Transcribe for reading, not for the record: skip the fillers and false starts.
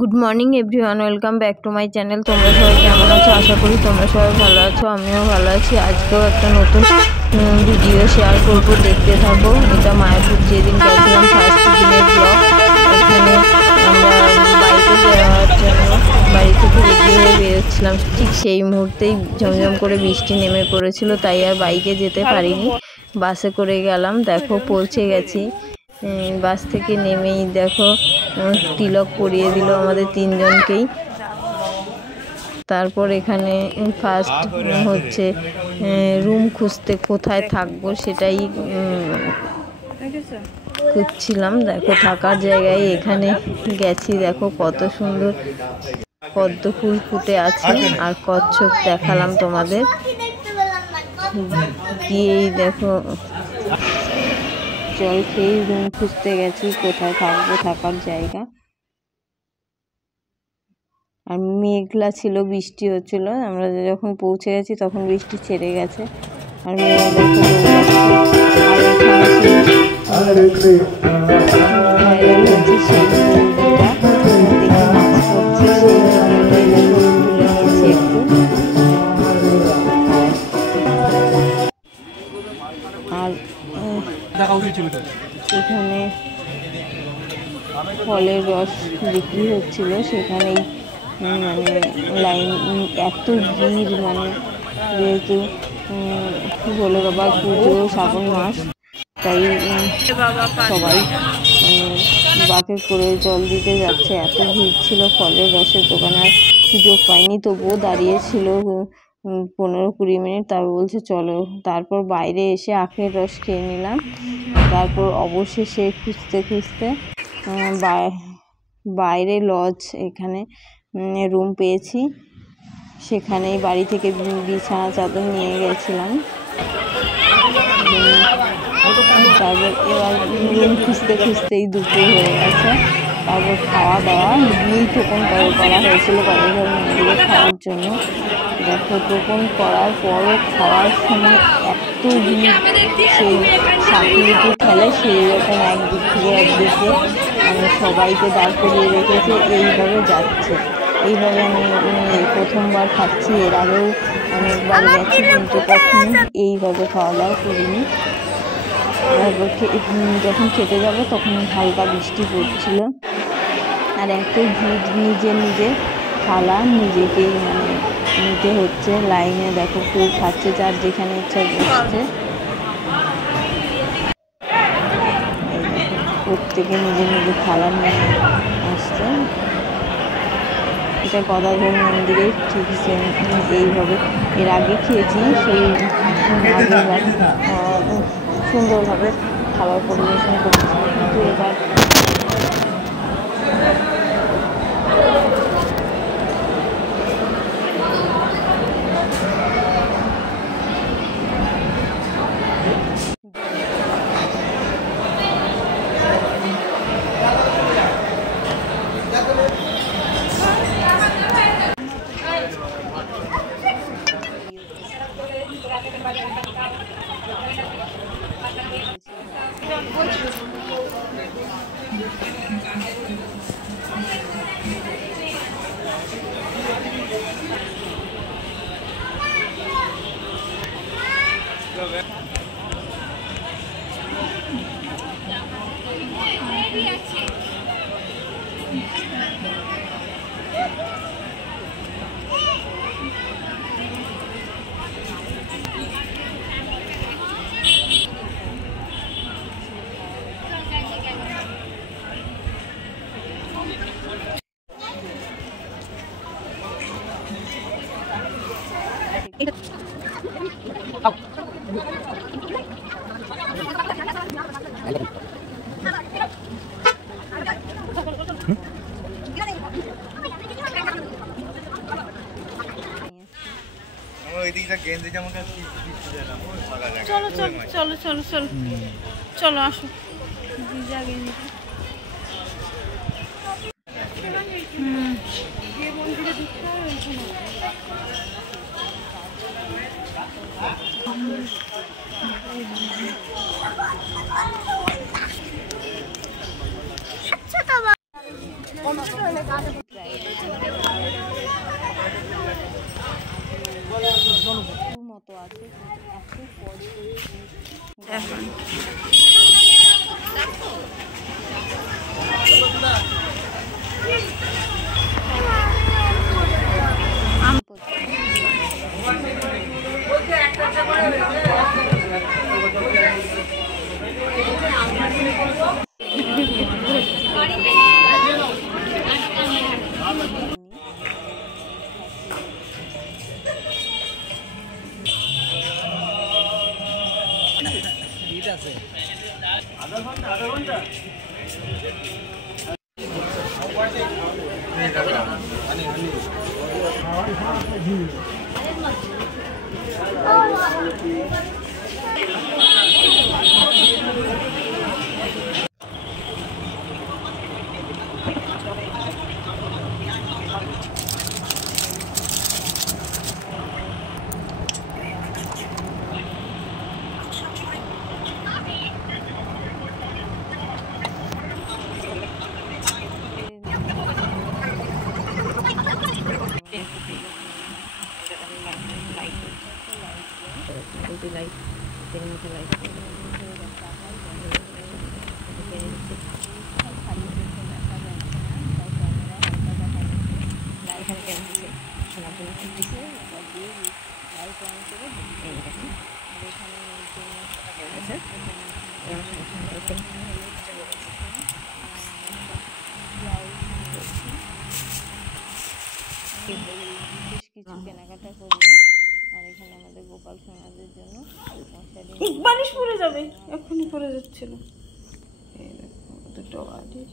Good morning everyone, welcome back to my channel. তোমরা সবাই কেমন আছো? আশা করি তোমরা সবাই ভালো আছো, আমিও ভালো আছি। আজকেও একটা নতুন ভিডিও শেয়ার করব, দেখতে থাকো। এটা মায়াপুর যেদিন গেছিলাম ফার্স্ট দিনের ব্লগ। এখানে আমরা বাইকে যাওয়ার জন্য বাড়ি থেকে রেডি হয়ে বেরোচ্ছিলাম, ঠিক সেই মুহূর্তেই ঝমঝম করে বৃষ্টি নেমে পড়েছিল, তাই আর বাইকে যেতে পারিনি, বাসে করে গেলাম। দেখো পৌঁছে গেছি। বাস থেকে নেমেই দেখো তিলক পরিয়ে দিল আমাদের তিনজনকেই। তারপর এখানে ফার্স্ট হচ্ছে রুম খুঁজতে, কোথায় থাকবো সেটাই খুঁজছিলাম। দেখো থাকার জায়গায় এখানে গেছি, দেখো কত সুন্দর পদ্ম ফুল ফুটে আছে, আর কচ্ছপ দেখালাম তোমাদের। গিয়েই দেখো জল খেয়েই রুম খুঁজতে গেছি, কোথায় থাকবো, থাকার জায়গা। আর মেঘলা ছিল, বৃষ্টি হচ্ছিল। আমরা যখন পৌঁছে গেছি তখন বৃষ্টি ছেড়ে গেছে, আর মেয়ে দেখো দৌড়াচ্ছে। ভাইরাল হচ্ছে সেই মুভিটা, দেখে নাচ করছে, সেই ভিডিওটাই দেখো তুলে নিয়েছি একটু। আর এখানে ফলের রস বিক্রি হচ্ছিল, সেখানেই মানে লাইন, এত ভিড়, মানে যেহেতু ভোলে বাবার পুজো, শ্রাবণ মাস, তাই সবাই বাকে করে জল দিতে যাচ্ছে। এত ভিড় ছিল, ফলের রসের দোকানে আর সুযোগ পাইনি, তবুও দাঁড়িয়েছিল 15-20 মিনিট। তারপর বলছে চলো। তারপর বাইরে এসে আখের রস খেয়ে নিলাম। তারপর অবশেষে খুঁজতে খুঁজতে বাইরে লজ, এখানে রুম পেয়েছি। সেখানেই বাড়ি থেকে বিছানা চাদর নিয়ে গেছিলাম। তারপর এবার রুম খুঁজতে খুঁজতেই দুপুর হয়ে গেছে। তারপর খাওয়া দাওয়া গিয়েই টোকন করা হয়েছিল কলেজের মন্দিরে খাওয়ার জন্য। দেখো টোকন করার পরও খাওয়ার সময় এত ভিড়, সেই সাঁকুলিটি খেলে সেই রকম একদিক থেকে একদিকে মানে সবাইকে দাঁড় করিয়ে রেখেছে, এইভাবে যাচ্ছে। এইভাবে আমি প্রথমবার খাচ্ছি, এর আগেও অনেকবার গেছি, কিন্তু কখনো এইভাবে খাওয়া দাওয়া করিনি। তারপর যখন খেতে যাবো তখন হালকা বৃষ্টি পড়ছিল, আর এত ভিড়, নিজের থালা নিজেকেই মানে নিতে হচ্ছে। লাইনে দেখো কেউ খাচ্ছে, যার যেখানে ইচ্ছা বসছে। প্রত্যেকে নিজের থালা নিয়ে আসছে। এটা গদাধর মন্দিরে ঠিক এইভাবে এর আগে খেয়েছি, সেই আগেবার সুন্দরভাবে খাবার পরিবেশন করেছি, কিন্তু এবার চলো চলো চলো চলো চলো চলো আসো মতো আছে একটু আধা ঘন্টা বিশেষ কিছু কেনাকাটা করিনি। আর এখানে আমাদের গোপাল সোনাদের জন্য বালিশ পরে যাবে, এখনই পরে যাচ্ছিল। এই দেখো দুটো বালিশ।